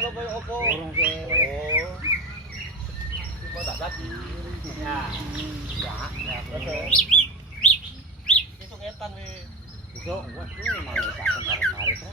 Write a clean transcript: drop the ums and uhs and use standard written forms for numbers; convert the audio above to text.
anu koyo opo? Urung sih. Oh. Cuma tak lagi. Ya. Ya. Besok ngetan we. Besok waduh malah isaken karo-karo.